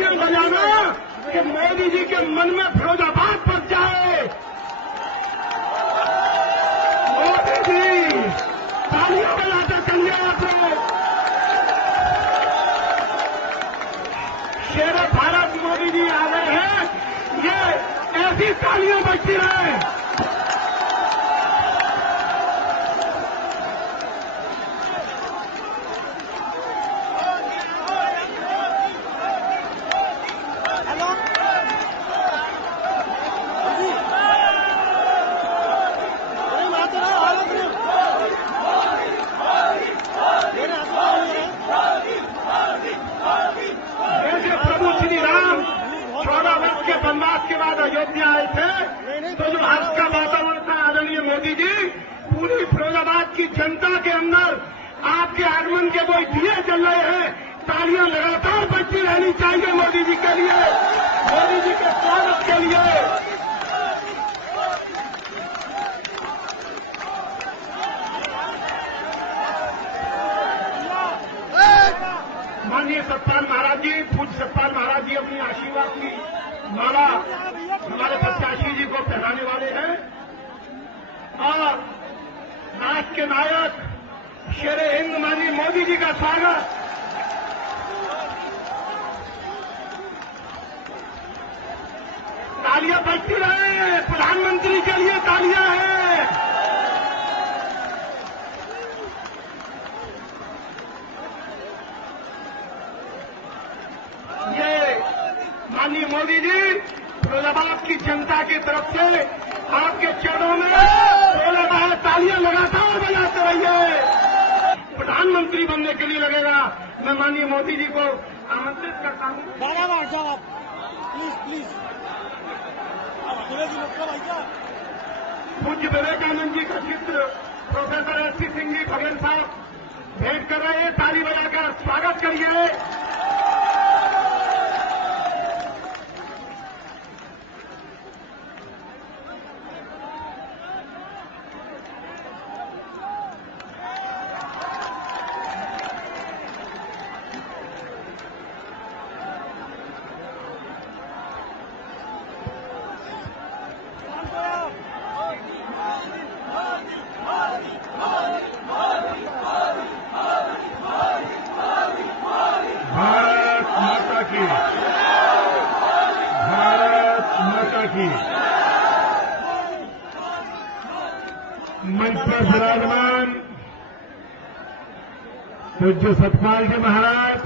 तालियां बजाना कि मोदी जी के मन में फिरोजाबाद बच जाए। मोदी जी तालियां बजाते चलिए। आपने शेर भारत मोदी जी आ गए हैं, ये ऐसी तालियां बजती रहे। वनवास के बाद अयोध्या आए थे तो जो हर्ष का वातावरण था, आदरणीय मोदी जी, पूरी फिरोजाबाद की जनता के अंदर आपके आगमन के वो दिए जल रहे हैं। तालियां लगातार बजती रहनी चाहिए मोदी जी के लिए, मोदी जी के स्वागत के लिए। माननीय सतपाल महाराज जी, पूज्य सतपाल महाराज जी अपनी आशीर्वाद की माला हमारे प्रत्याशी जी को पहनाने वाले हैं और राष्ट्र के नायक शेरे हिंद माननीय मोदी जी का स्वागत। तालियां बजती रहे, प्रधानमंत्री के लिए तालियां हैं। ये माननीय मोदी जी फिरोजाबाद की जनता की तरफ से आपके चरणों में 16 बार तालियां लगातार बजाते रहिए। प्रधानमंत्री बनने के लिए लगेगा। मैं माननीय मोदी जी को आमंत्रित करता हूं। प्लीज पूज्य विवेकानंद जी का चित्र professor S C Singh ji Bhagan साहब भेंट कर रहे हैं। ताली बजाकर स्वागत करिए। भारत माता की मंच पर विराजमान पूज्य सतपाल जी महाराज,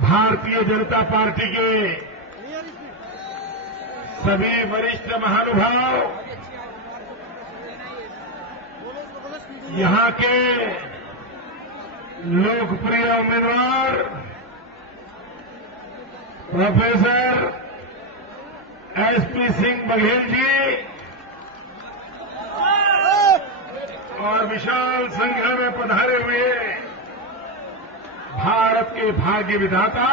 भारतीय जनता पार्टी के सभी वरिष्ठ महानुभाव, यहां के लोकप्रिय उम्मीदवार प्रोफेसर एसपी सिंह बघेल जी और विशाल संख्या में पधारे हुए भारत के भाग्य विधाता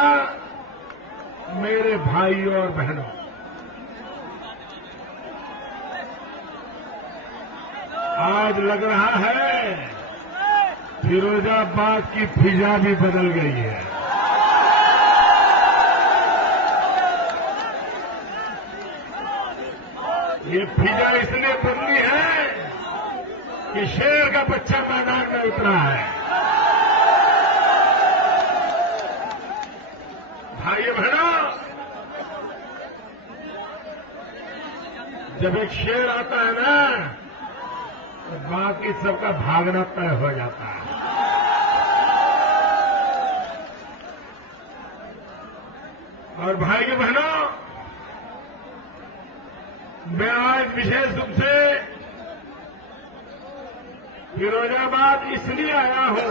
मेरे भाइयों और बहनों, आज लग रहा है फिरोजाबाद की फिजा भी बदल गई है। ये फिजा इसलिए बदली है कि शेर का बच्चा मैदान में उतरा है। भाइयों बहनों, जब एक शेर आता है ना तो बाकी सबका भागना तय हो जाता है। और भाइयों बहनों, मैं आज विशेष रूप से फिरोजाबाद इसलिए आया हूं,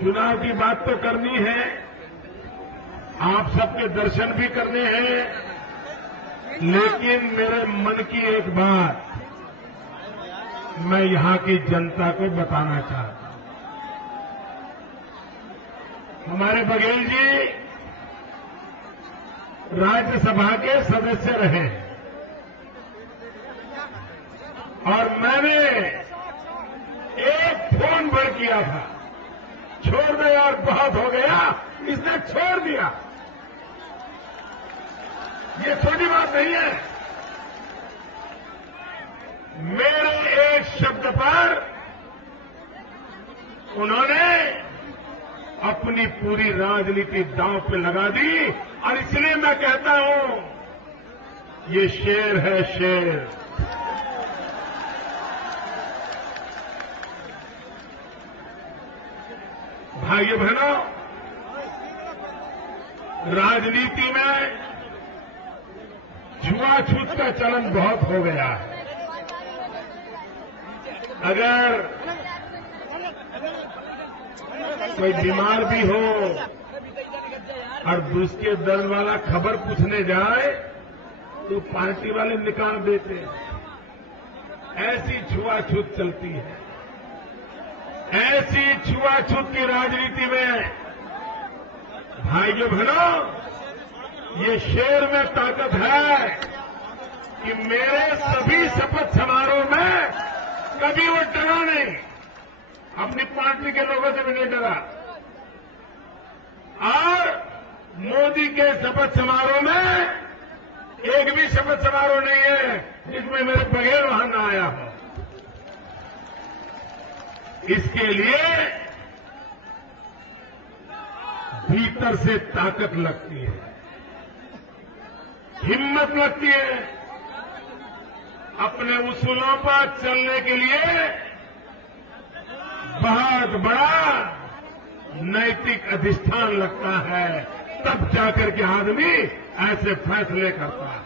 चुनाव की बात तो करनी है, आप सबके दर्शन भी करने हैं, लेकिन मेरे मन की एक बात मैं यहां की जनता को बताना चाहता हूं। हमारे बघेल जी राज्यसभा के सदस्य रहे और मैंने एक फोन पर किया था छोड़ दे यार, बहुत हो गया, इसने छोड़ दिया। ये छोटी बात नहीं है। मेरे एक शब्द पर उन्होंने अपनी पूरी राजनीति दांव पे लगा दी, और इसलिए मैं कहता हूं, ये शेर है, शेर। भाइयों बहनों, राजनीति में छुआछूत का चलन बहुत हो गया है। अगर कोई बीमार भी हो और दूसरे दल वाला खबर पूछने जाए तो पार्टी वाले निकाल देते हैं। ऐसी छुआछूत चलती है। ऐसी छुआछूत की राजनीति में भाइयों बहनों, ये शेर में ताकत है कि मेरे सभी शपथ समारोह में कभी वो डरा नहीं, अपनी पार्टी के लोगों से भी नहीं डरा। और मोदी के शपथ समारोह में एक भी शपथ समारोह नहीं है जिसमें मेरे बगैर वहां न आया हो। इसके लिए भीतर से ताकत लगती है, हिम्मत लगती है। अपने उसूलों पर चलने के लिए बहुत बड़ा नैतिक अधिष्ठान लगता है, तब जाकर के आदमी ऐसे फैसले करता है।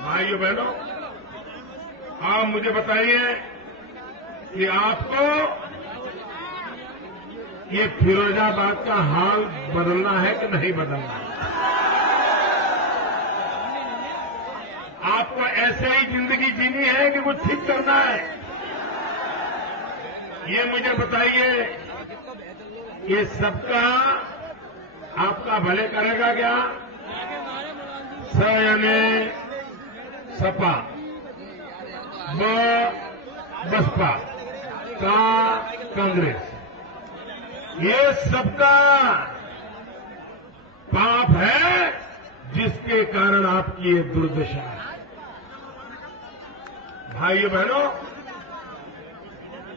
भाइयों बहनों, आप मुझे बताइए कि आपको ये फिरोजाबाद का हाल बदलना है कि नहीं बदलना? आपको ऐसे ही जिंदगी जीनी है कि कुछ ठीक करना है? ये मुझे बताइए, ये सबका आपका भले करेगा क्या? स यानी सपा, ब बसपा, का कांग्रेस, ये सबका पाप है जिसके कारण आपकी ये दुर्दशा है। भाइयों बहनों,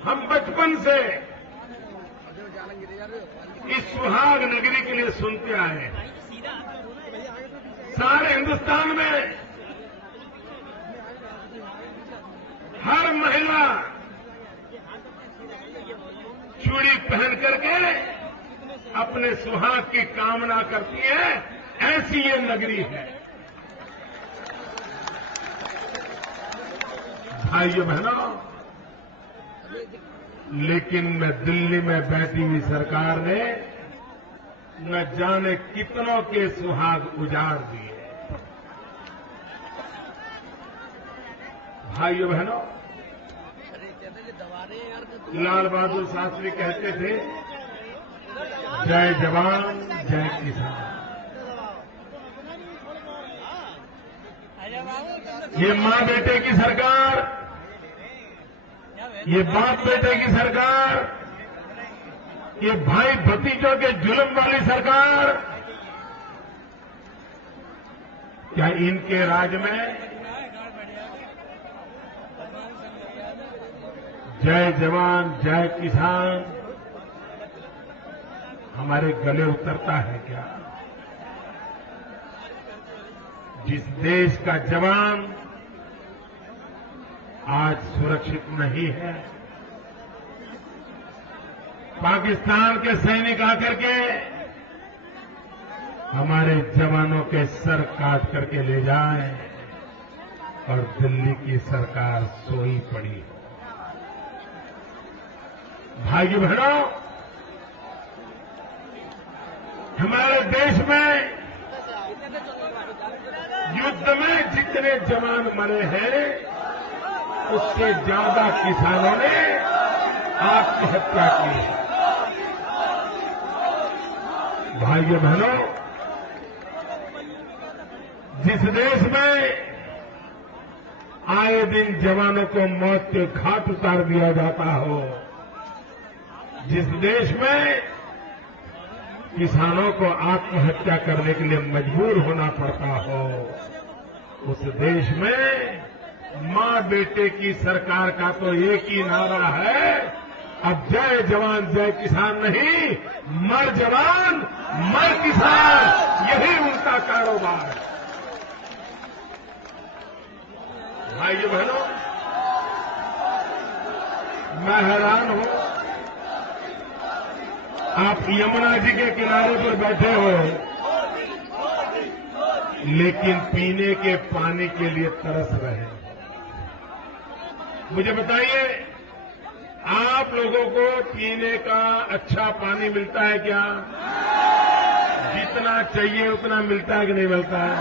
हम बचपन से इस सुहाग नगरी के लिए सुनते आए हैं। सारे हिंदुस्तान में हर महिला चूड़ी पहन करके अपने सुहाग की कामना करती है, ऐसी ये नगरी है। भाइयों बहनों, लेकिन मैं दिल्ली में बैठी हुई सरकार ने न जाने कितनों के सुहाग उजाड़ दिए। भाइयों बहनों, लाल बहादुर शास्त्री कहते थे, जय जवान जय किसान। ये मां बेटे की सरकार, ये बाप बेटे की सरकार, ये भाई भतीजों के जुल्म वाली सरकार, क्या इनके राज में जय जवान जय किसान हमारे गले उतरता है क्या? जिस देश का जवान आज सुरक्षित नहीं है, पाकिस्तान के सैनिक आकर के हमारे जवानों के सर काट करके ले जाएं और दिल्ली की सरकार सोई पड़ी हो। भाइयों बहनों, हमारे देश में युद्ध में जितने जवान मरे हैं, उससे ज्यादा किसानों ने आत्महत्या की है। भाइयों बहनों, जिस देश में आए दिन जवानों को मौत के घाट उतार दिया जाता हो, जिस देश में किसानों को आत्महत्या करने के लिए मजबूर होना पड़ता हो, उस देश में मां बेटे की सरकार का तो एक ही नारा है, अब जय जवान जय किसान नहीं, मर जवान मर किसान, यही उनका कारोबार है। भाइयों बहनों, मैं हैरान हूं, आप यमुना जी के किनारे पर बैठे हो, लेकिन पीने के पानी के लिए तरस रहे हैं। मुझे बताइए, आप लोगों को पीने का अच्छा पानी मिलता है क्या? जितना चाहिए उतना मिलता है कि नहीं मिलता है?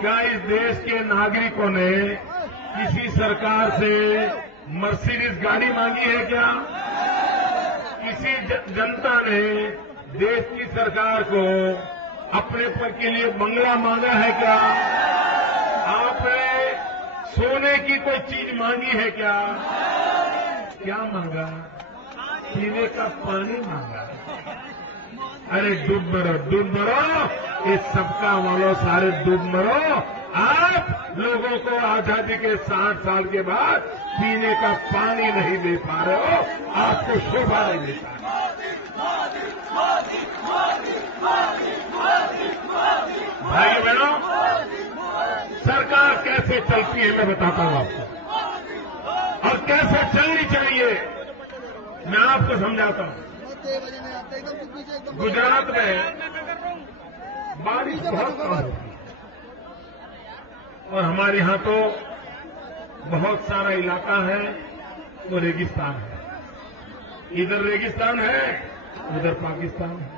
क्या इस देश के नागरिकों ने किसी सरकार से मर्सिडीज गाड़ी मांगी है क्या? किसी जनता ने देश की सरकार को अपने पर के लिए बंगला मांगा है क्या? आपने सोने की कोई चीज मांगी है क्या? क्या मांगा? पीने का पानी मांगा। अरे डूब मरो, इस सबका वालों सारे डूब मरो। आप लोगों को आजादी के 60 साल के बाद पीने का पानी नहीं दे पा रहे हो, आपको शोभा नहीं देता। भाई बहनों, सरकार कैसे चलती है मैं बताता हूं आपको, और कैसे चलनी चाहिए मैं आपको समझाता हूं। गुजरात में बारिश बहुत कम होती है और हमारे यहां तो बहुत सारा इलाका है वो रेगिस्तान है। इधर रेगिस्तान है, उधर पाकिस्तान है।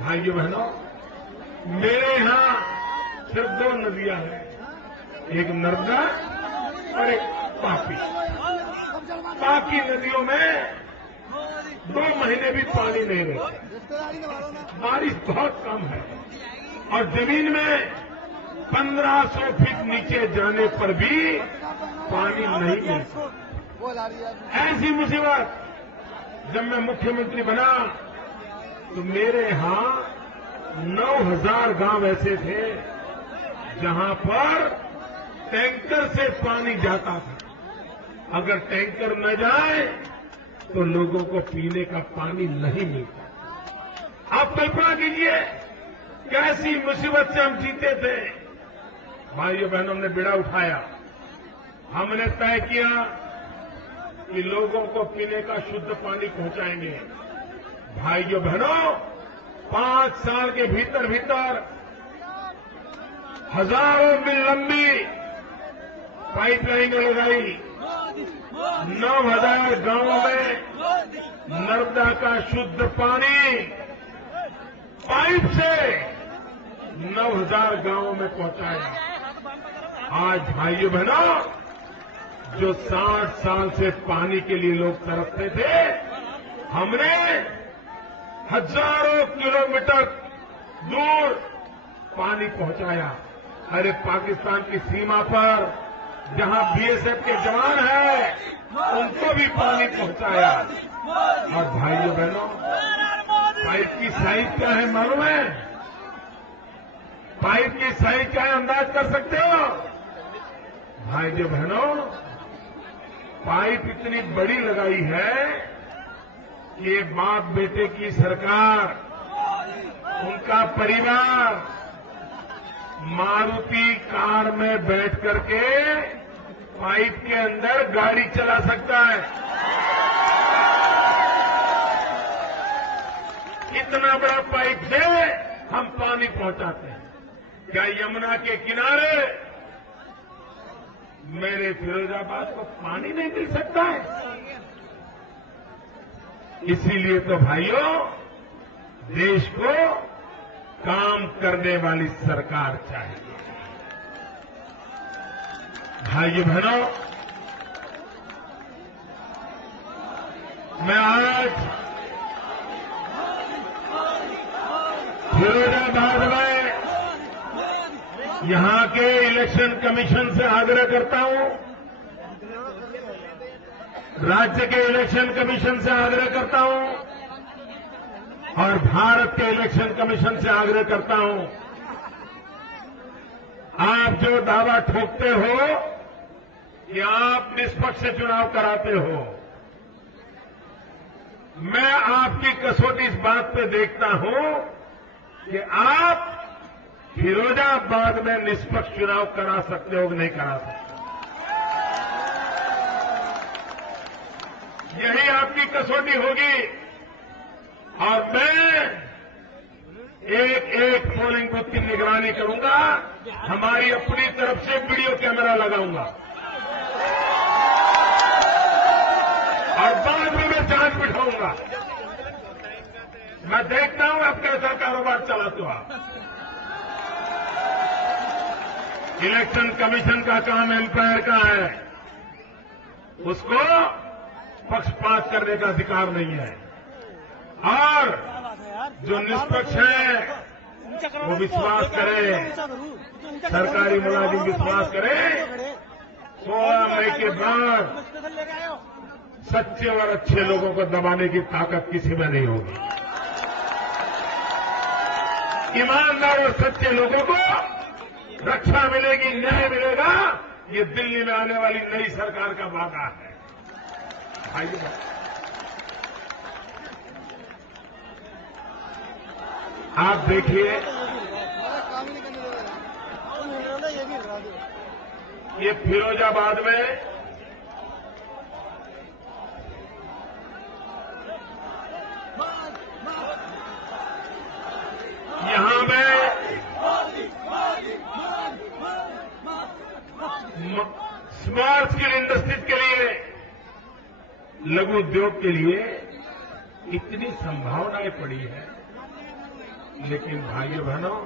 भाइयों बहनों, मेरे यहां सिर्फ 2 नदियां हैं, एक नर्मदा और एक तापी। बाकी नदियों में 2 महीने भी पानी नहीं रहता। बारिश बहुत कम है और जमीन में 1500 फीट नीचे जाने पर भी पानी नहीं मिलता। ऐसी मुसीबत जब मैं मुख्यमंत्री बना तो मेरे यहां 9000 गांव ऐसे थे जहां पर टैंकर से पानी जाता था। अगर टैंकर न जाए तो लोगों को पीने का पानी नहीं मिलता। आप कल्पना कीजिए कैसी मुसीबत से हम जीते थे। भाइयों बहनों, ने बीड़ा उठाया, हमने तय किया कि लोगों को पीने का शुद्ध पानी पहुंचाएंगे। भाइयों बहनों, 5 साल के भीतर भीतर हजारों मील लंबी पाइपलाइन लगाई। 9000 गांवों में नर्मदा का शुद्ध पानी पाइप से 9000 गांवों में पहुंचाया। आज भाइयों बहनों, जो 60 साल से पानी के लिए लोग तरसते थे, हमने हजारों किलोमीटर दूर पानी पहुंचाया। अरे पाकिस्तान की सीमा पर जहां बीएसएफ के जवान हैं, उनको भी पानी पहुंचाया। और भाइयों बहनों, पाइप की साइज क्या है मालूम है? पाइप की साइज क्या है अंदाज कर सकते हो? भाइयों बहनों, पाइप इतनी बड़ी लगाई है कि ये बाप बेटे की सरकार, उनका परिवार मारुति कार में बैठ करके पाइप के अंदर गाड़ी चला सकता है। इतना बड़ा पाइप से हम पानी पहुंचाते हैं। क्या यमुना के किनारे मेरे फिरोजाबाद को पानी नहीं मिल सकता है? इसीलिए तो भाइयों, देश को काम करने वाली सरकार चाहिए। भाइयों बहनों, मैं आज फिरोजाबाद में यहां के इलेक्शन कमीशन से आग्रह करता हूं राज्य के इलेक्शन कमीशन से आग्रह करता हूं और भारत के इलेक्शन कमीशन से आग्रह करता हूं, आप जो दावा ठोकते हो कि आप निष्पक्ष चुनाव कराते हो, मैं आपकी कसौटी इस बात पे देखता हूं कि आप फिरोजाबाद में निष्पक्ष चुनाव करा सकते हो कि नहीं करा सकते। यही आपकी कसौटी होगी और मैं एक एक पोलिंग बूथ की निगरानी करूंगा, हमारी अपनी तरफ से वीडियो कैमरा लगाऊंगा और बाद में मैं जांच बिठाऊंगा। मैं देखता हूं आप कैसा कारोबार चलाते हो। आप इलेक्शन कमीशन का काम एम्पायर का है, उसको पक्षपात करने का अधिकार नहीं है और जो निष्पक्ष है वो विश्वास करे, सरकारी मुलाजिम विश्वास करे, 16 मई के बाद सच्चे और अच्छे लोगों को दबाने की ताकत किसी में नहीं होगी। ईमानदार और सच्चे लोगों को रक्षा मिलेगी, न्याय मिलेगा। ये दिल्ली में आने वाली नई सरकार का वादा है। भाइयों, आप देखिए, ये फिरोजाबाद में यहां मैं स्मॉल स्केल इंडस्ट्रीज के लिए, लघु उद्योग के लिए इतनी संभावनाएं पड़ी है, लेकिन भाइयों बहनों,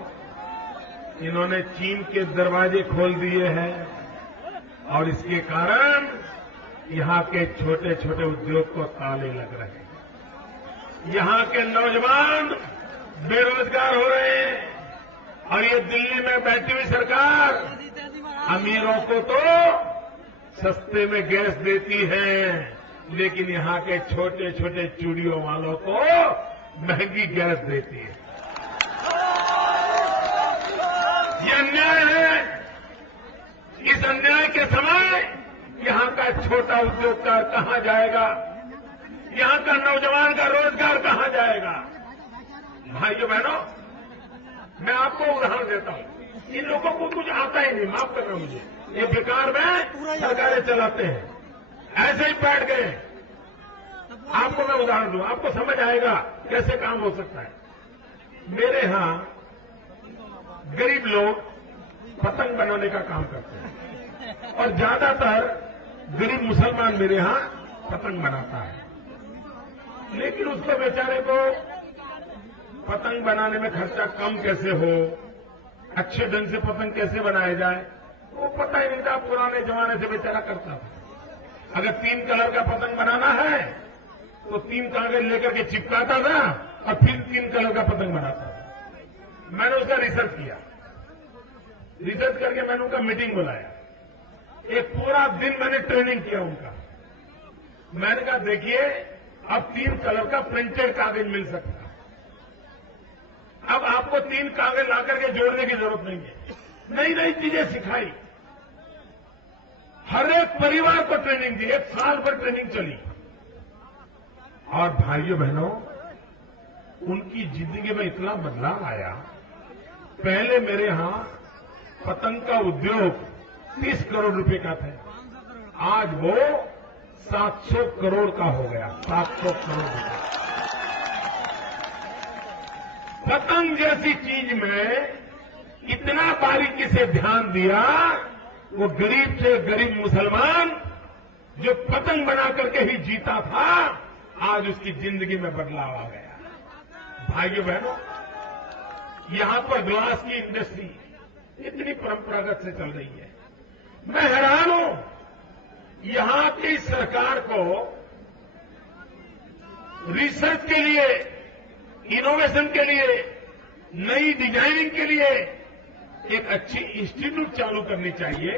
इन्होंने चीन के दरवाजे खोल दिए हैं और इसके कारण यहां के छोटे छोटे उद्योग को ताले लग रहे हैं। यहां के नौजवान बेरोजगार हो रहे हैं और ये दिल्ली में बैठी हुई सरकार अमीरों को तो सस्ते में गैस देती है, लेकिन यहां के छोटे छोटे चूड़ियों वालों को महंगी गैस देती है। ये अन्याय है। इस अन्याय के समय यहां का छोटा उद्योगकार कहां जाएगा? यहां का नौजवान का रोजगार कहां जाएगा? भाइयों बहनों, मैं आपको उदाहरण देता हूं। इन लोगों को कुछ आता ही नहीं, माफ करना मुझे, ये बेकार में सरकारें चलाते हैं, ऐसे ही बैठ गए। आपको मैं उदाहरण दूं, आपको समझ आएगा कैसे काम हो सकता है। मेरे यहां गरीब लोग पतंग बनाने का काम करते हैं और ज्यादातर गरीब मुसलमान मेरे यहां पतंग बनाता है, लेकिन उसको बेचारे को पतंग बनाने में खर्चा कम कैसे हो, अच्छे ढंग से पतंग कैसे बनाया जाए, वो पता ही नहीं था। पुराने जमाने से बेचारा करता था। अगर 3 कलर का पतंग बनाना है तो 3 कागज लेकर के चिपकाता था और फिर 3 कलर का पतंग बनाता था। मैंने उसका रिसर्च किया, रिसर्च करके मैंने उनका मीटिंग बुलाया। एक पूरा दिन मैंने ट्रेनिंग किया उनका। मैंने कहा देखिए, अब 3 कलर का प्रिंटेड कागज मिल सकता है। अब आपको 3 कागज ला करके जोड़ने की जरूरत नहीं है। नई नई चीजें सिखाई, हर एक परिवार को ट्रेनिंग दी, 1 साल भर ट्रेनिंग चली। और भाइयों बहनों, उनकी जिंदगी में इतना बदलाव आया। पहले मेरे यहां पतंग का उद्योग 30 करोड़ रुपए का था, आज वो 700 करोड़ का हो गया। 700 करोड़ रुपए। पतंग जैसी चीज में इतना बारीकी से ध्यान दिया, वो गरीब से गरीब मुसलमान जो पतंग बना करके ही जीता था, आज उसकी जिंदगी में बदलाव आ गया। भाइयों बहनों, यहां पर ग्लास की इंडस्ट्री इतनी परंपरागत से चल रही है। मैं हैरान हूं, यहां की सरकार को रिसर्च के लिए, इनोवेशन के लिए, नई डिजाइनिंग के लिए एक अच्छी इंस्टीट्यूट चालू करनी चाहिए।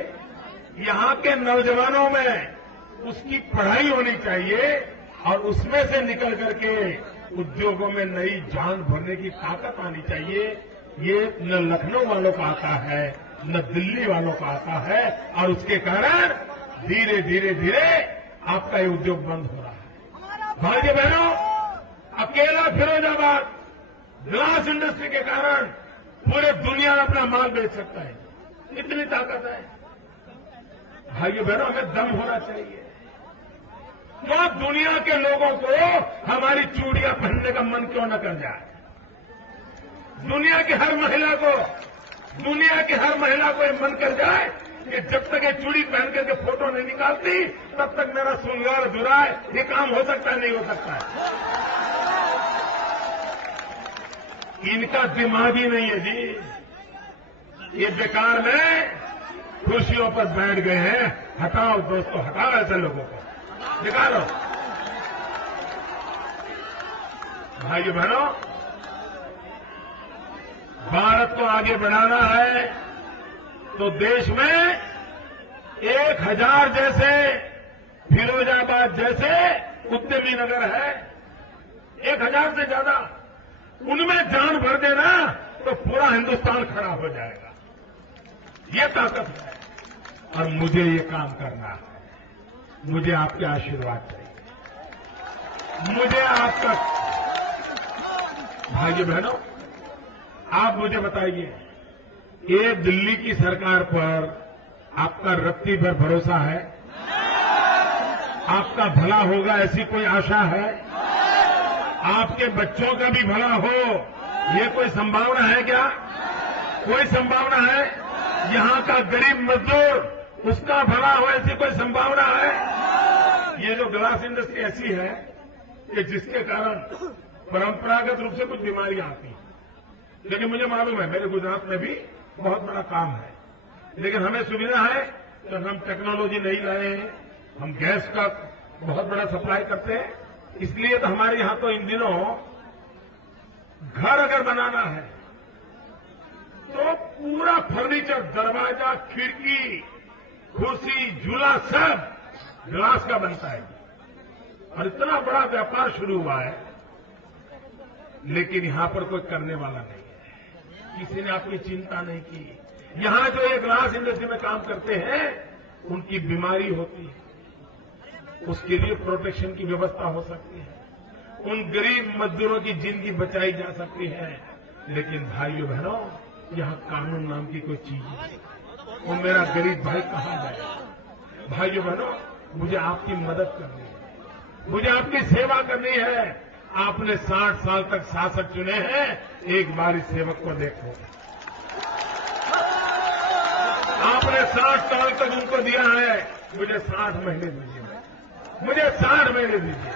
यहां के नौजवानों में उसकी पढ़ाई होनी चाहिए और उसमें से निकल करके उद्योगों में नई जान भरने की ताकत आनी चाहिए। ये न लखनऊ वालों का आता है, न दिल्ली वालों का आता है, और उसके कारण धीरे धीरे धीरे आपका ये उद्योग बंद हो रहा है। भाइयों बहनों, अकेला फिरोजाबाद ग्लास इंडस्ट्री के कारण पूरे दुनिया में अपना माल बेच सकता है, इतनी ताकत है। भाइयों बहनों, हमें दम होना चाहिए। तो दुनिया के लोगों को हमारी चूड़ियां पहनने का मन क्यों न कर जाए? दुनिया की हर महिला को ये मन कर जाए कि जब तक ये चूड़ी पहन करके फोटो नहीं निकालती तब तक मेरा श्रृंगार अधूरा है। ये काम हो सकता है, नहीं हो सकता है? इनका दिमाग ही नहीं है जी। ये बेकार में कुर्सियों पर बैठ गए हैं। हटाओ दोस्तों, हटाओ ऐसे लोगों को, निकालो। भाइयों बहनों, भारत को आगे बढ़ाना है तो देश में 1000 जैसे फिरोजाबाद जैसे उद्यमी नगर है, 1000 से ज्यादा। उनमें जान भर देना तो पूरा हिंदुस्तान खड़ा हो जाएगा। ये ताकत है और मुझे ये काम करना है। मुझे आपके आशीर्वाद चाहिए, मुझे आपका। भाइयों बहनों, आप मुझे बताइए, ये दिल्ली की सरकार पर आपका रत्ती भर भरोसा है? आपका भला होगा ऐसी कोई आशा है? आपके बच्चों का भी भला हो, ये कोई संभावना है क्या? कोई संभावना है? यहां का गरीब मजदूर उसका भला हो ऐसी कोई संभावना है? ये जो ग्लास इंडस्ट्री ऐसी है कि जिसके कारण परंपरागत रूप से कुछ बीमारियां आती हैं, लेकिन मुझे मालूम है मेरे गुजरात में भी बहुत बड़ा काम है, लेकिन हमें सुविधा है तो हम टेक्नोलॉजी नहीं लाए हैं। हम गैस का बहुत बड़ा सप्लाई करते हैं, इसलिए तो हमारे यहां तो इन दिनों घर अगर बनाना है तो पूरा फर्नीचर, दरवाजा, खिड़की, कुर्सी, झूला सब ग्लास का बनता है। और इतना बड़ा व्यापार शुरू हुआ है, लेकिन यहां पर कोई करने वाला नहीं है। किसी ने अपनी चिंता नहीं की। यहां जो ये ग्लास इंडस्ट्री में काम करते हैं उनकी बीमारी होती है, उसके लिए प्रोटेक्शन की व्यवस्था हो सकती है। उन गरीब मजदूरों की जिंदगी बचाई जा सकती है। लेकिन भाइयों बहनों, यहां कानून नाम की कोई चीज नहीं। वो मेरा गरीब भाई कहां गया? भाइयों बहनों, मुझे आपकी मदद करनी है, मुझे आपकी सेवा करनी है। आपने 60 साल तक शासक चुने हैं, एक बार इस सेवक को देखो। आपने 60 साल तक उनको दिया है, मुझे 60 महीने दीजिए, मुझे 60 महीने दीजिए।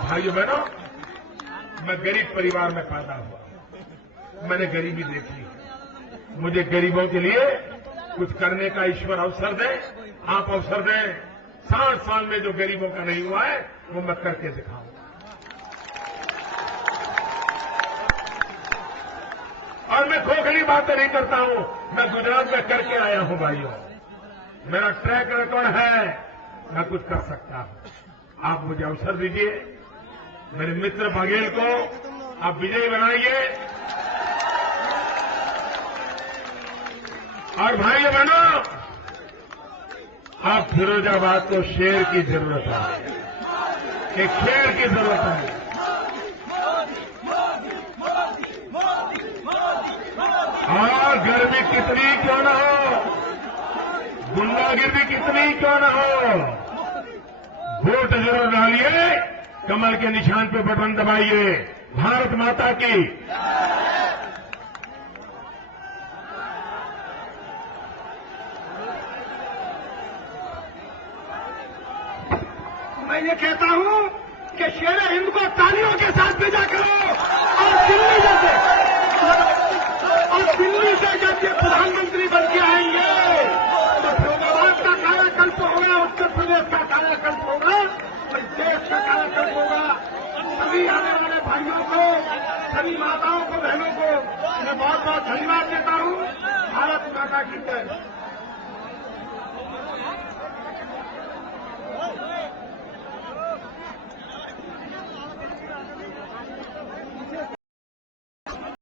भाइयों बहनों, मैं गरीब परिवार में पैदा हुआ, मैंने गरीबी देखी। मुझे गरीबों के लिए कुछ करने का ईश्वर अवसर दे, आप अवसर दें। 60 साल में जो गरीबों का नहीं हुआ है वो मैं करके दिखाऊंगा। और मैं खोखली बातें नहीं करता हूं, मैं गुजरात में करके आया हूं। भाइयों, मेरा ट्रैक रिकॉर्ड है, मैं कुछ कर सकता हूं। आप मुझे अवसर दीजिए, मेरे मित्र बघेल को आप विजयी बनाइए। और भाइयों बहनों, आप फिरोजाबाद को शेर की जरूरत है, एक शेर की जरूरत है। और गर्मी कितनी क्यों न हो, गुंडागिर्दी कितनी क्यों न हो, वोट जरूर डालिए, कमल के निशान पे बटन दबाइए। भारत माता की। मैं ये कहता हूं कि शेर हिंद को तालियों के साथ भेजा करो। और दिल्ली से जब ये प्रधानमंत्री बन के आएंगे तो फिरोजाबाद का कायाकल्प होगा, उत्तर प्रदेश का कायाकल्प होगा, और देश का कायाकल्प होगा। सभी आने वाले भाइयों को, सभी माताओं को, बहनों को मैं बहुत बहुत धन्यवाद देता हूं। भारत माता की जय।